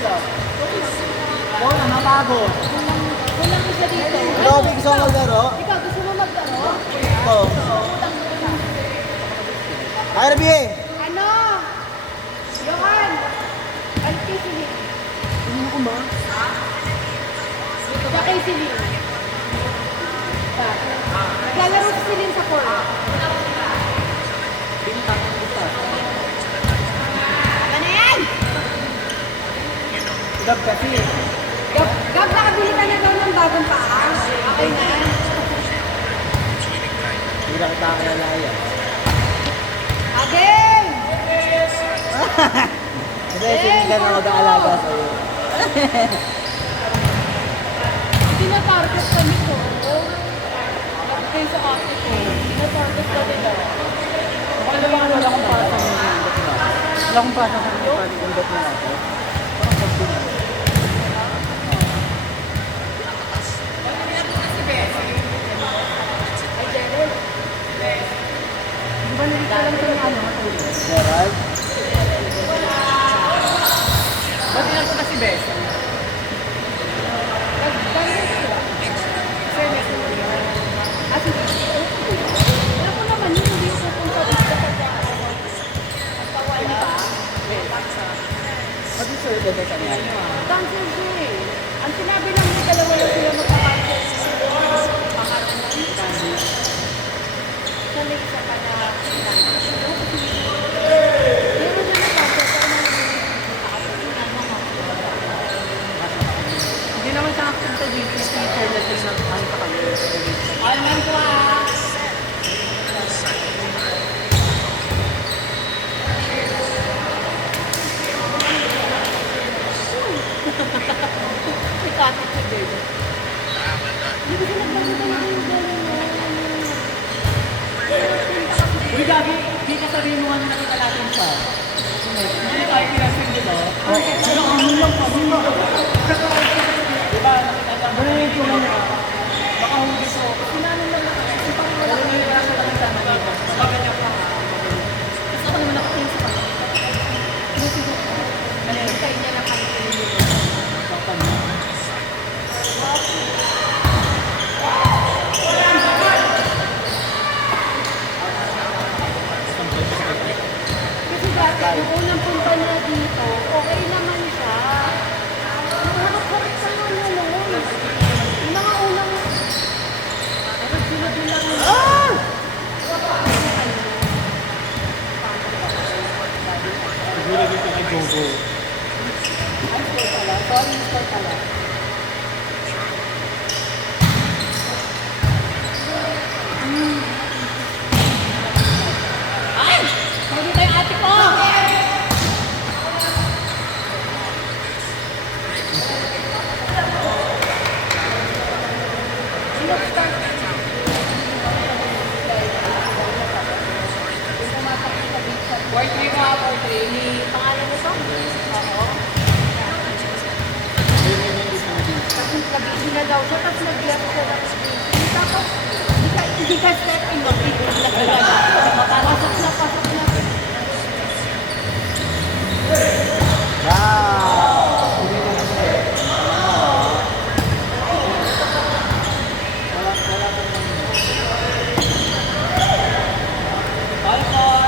Wala, napagod. Kulang isa dito. Grabe, gusto mo maglaro? Ikaw, gusto mo maglaro? Oo. RB! Ano? Johan! Ay, kay Celine. Ano ko ba? Siya kay Celine. Naglalaro si Celine sa court. Tama na yan! Gab kasi. Gab, nakabili ka na daw ng bagong paa. Okay na. Hindi na kita kakalaya. Again! Kasi hindi ka na mag-aalaga sa'yo. Tinatarget kami ko. Kayo sa ate ko. Tinatarget ka nila. Wala akong pasa mo. Wala akong pasa sa mga pagkundot mo ako. Di ba nalita lang sa mga ano matulog? Gerald? Ba't ilan ko na si Bes? Alam ko naman yun, hindi ko pupunta dito kasi magpawala. Pati sir, ganda sa niya. Cancel siya eh. Ang sinabi lang ni dalawa lang sila magpa-cancel. Pangalan ng cancel. Sa may isa pa na cancel. Pero siya na-cancel. Hindi naman siya nakapunta dito si teacher na siya nag-ano pa kami. Alam ko ah. Kapit si Babe. Hindi ko nagpagod na yung gano'n. Uy, Gabi, di ka sabihin mo ano nakita natin siya. Hindi tayo pinasing dito. Pero ano lang kami mo. Diba, nakita niya. Ano yung itsura niya? Baka hindi so. Sinanong lang na kasi. Kasi parang wala na yung rasa lang sa amin dito. Sabi niya pa. Kasi ako naman nakatingin sa kanya. Ano yung kayo niya na kami dito? Kasi dati, yung unang punta niya dito, okay naman siya. Nakakapit sa ano noon. Yung mga unang... Pero sila-bilang... Ah! Siguro dito kay Gogo. Ay, score pala. Sorry, score pala. Ay! Sabi tayo ate ko! Sino start? Word 3 mo, word 3. Ni pangalan nito? Oo. Tapos nag-iwi na daw siya, tapos nag-left siya ng screen. Tapos, hindi ka step in, mag-iwi na talaga. Pasok na, pasok na. Wow! All for.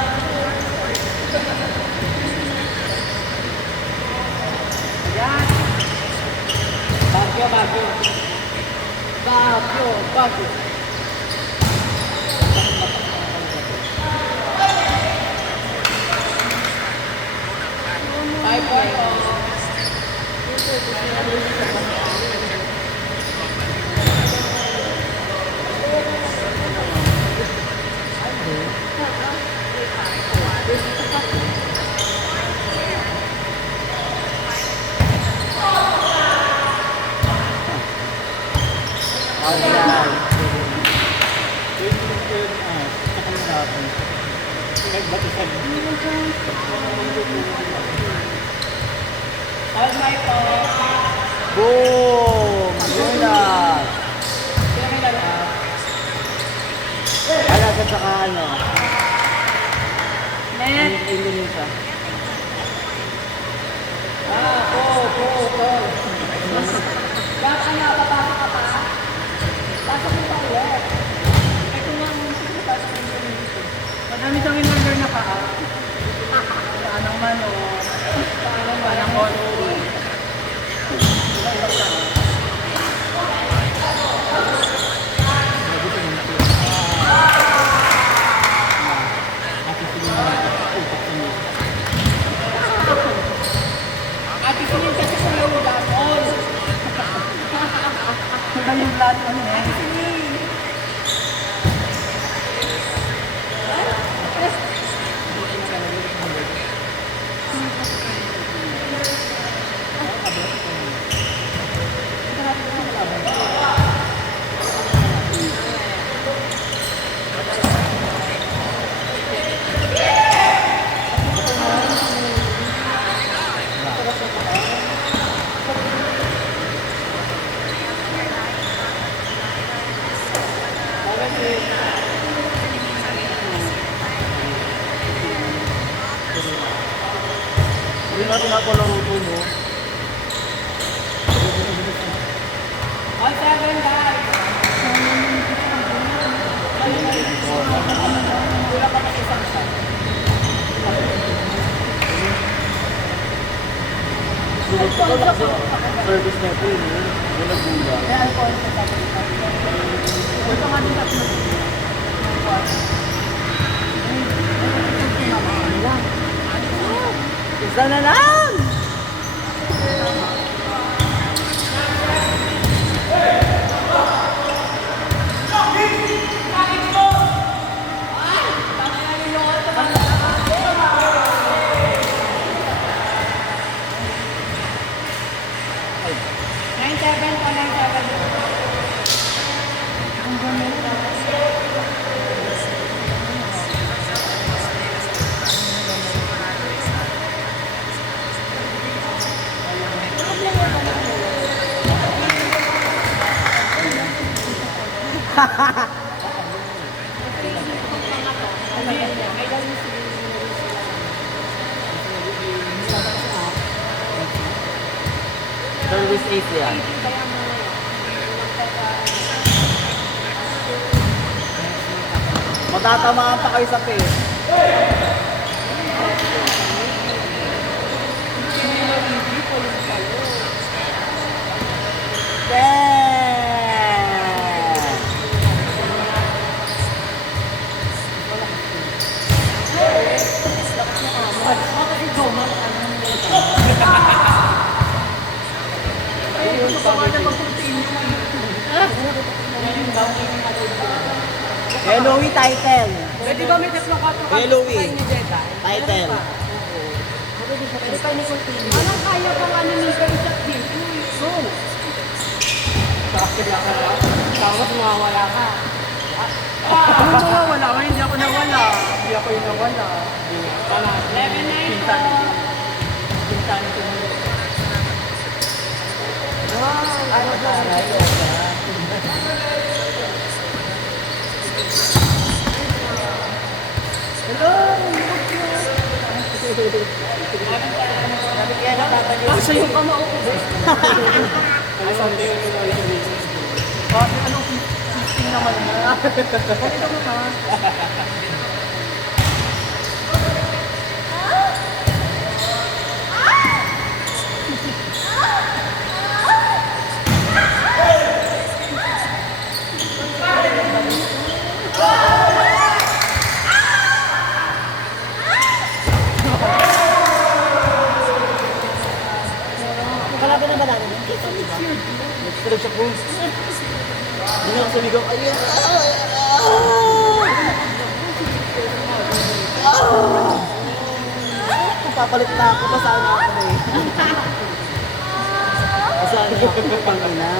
Ayan. Bagyo, bagyo. Bagyo, bagyo. Five point. Alright. Sa kanila ako. Nagbatisag. All my po. Boom! Yun lang. Sino may laro? Alaga saka ano. Net. Indonesia. Ah, po. Marami siyang in-order na paa. Paa ng manok. Paa ng poultry. Ate Sinin kasi sa yung lamon. Iba yung plato niya. Ate Sinin. Hindi natin nakalaro po mo. All seven, guys. Wala pa kasi isang shot. Service na po yun. Gula-gula. Kaya alcohol sa sabi. Ito nga din tatlo. Isa na lang! Nine seven po, 9-7. Service AC yan. Matatamaan pa kayo sa face. Yeah! Hello, title. Pwede ba may tatlong kato ka? Hello, Kaya ni Jetta? Title. Pwede pa ni Coutinho. Anong kaya pang ano ni Jetta dito? So, Tapos mawawala ka. ano mawawala ko? Hindi ako nawala. Hindi ako yung nawala. 11-9 Pinsan. po. Pinsan ko. Ano ba? Kasi yung kamauubos. Bakit anong pisting naman na? Ganito mo na. Kalaban na ba namin? Nag-stress siya po. Hindi na ako sumigaw. Ayun! Papalit na ako. Pasaan ako eh. Pasaan ako. Pangina.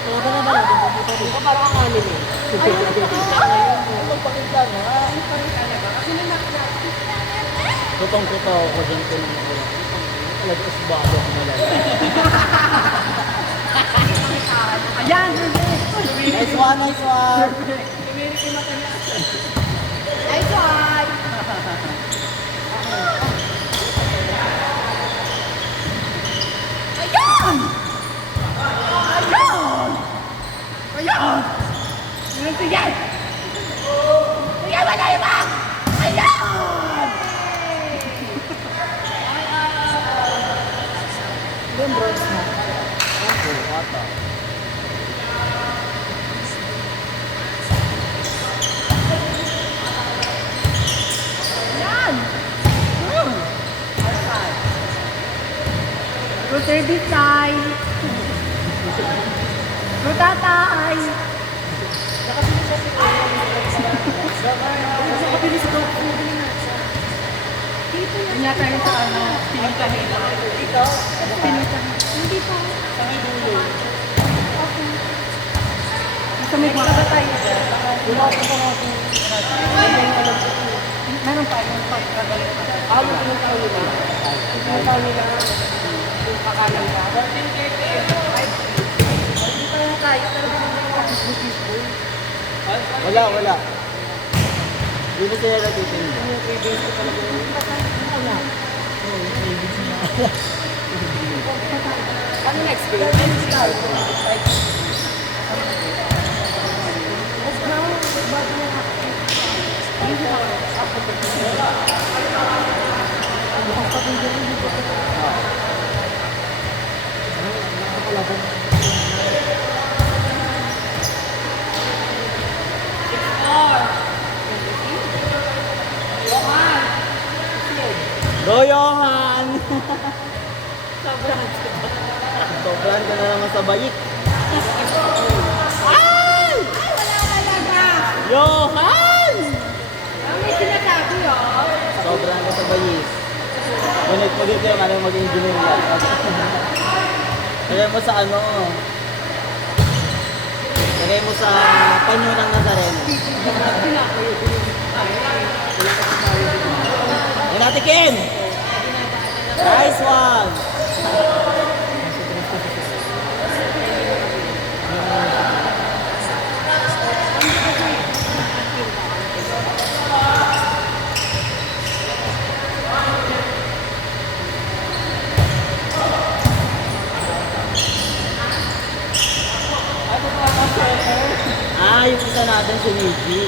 Kalaban na ba natin? Hindi ko parang ang amin eh. Magpakita nga. Tutong-tutong ako dyan ko nung ako. Nag-us ba ako malala? Ayan! Nice one, nice one! Nice one! Ayan! Ayan! Ayan! Ayan! Sige! Sige, wala iba! Ayan! Yung bronze na. Ako, ata. Yan! Good service, Tay. Good tatay. Yun yata yung sa ano, pinita nila. Dito? Pinita. Hindi pa. Sa may dulo. Sa may baka tayo. Meron pa yung pagkagalit pa. Ano yung tao nila? Yung tao nila, yung pakanan ka. Hindi pa yung tayo. Wala, wala. Hindi na sila natitinda. Ano next? Let's Go, Johan! Sobrang ka na naman sa bayik. Ay! Wala talaga. Johan! Ang may sinasabi, oh. Sobrang ka sa bayik. Ngunit mo dito yung ano mag-engineer yan. Lagay mo sa ano. Lagay mo sa panyo ng Nazareno. Yan natin, Ken! Nice one! Ah, yung isa natin si Niji.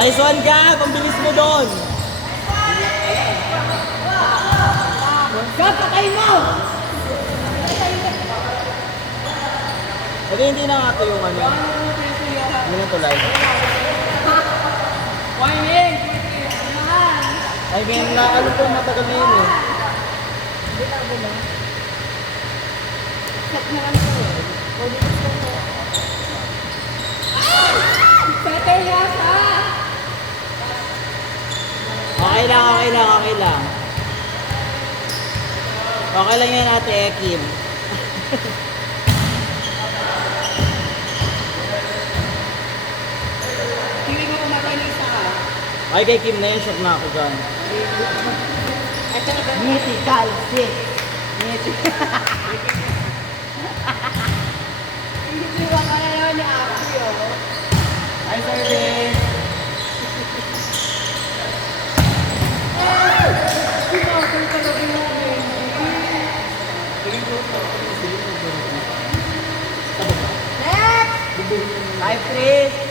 Nice one, Gab! Ang bilis mo doon! Gab, patay mo! Pwede hindi na nga ito yung ano. Hindi na tulay. Whining! I mean, na ano po matagal na yun eh. Set na lang ito. Pwede yata! Okay lang, okay lang, okay lang. Okay lang yan ate Ekim. Hindi mo kumatay ng isa ka. Ay kay Kim na yun, shock na ako dyan. Mythical shit. Hindi ba ka na naman ni Aki, oh? Hi, Sir Sinasal talaga yung baby. Next! Hi, Chris!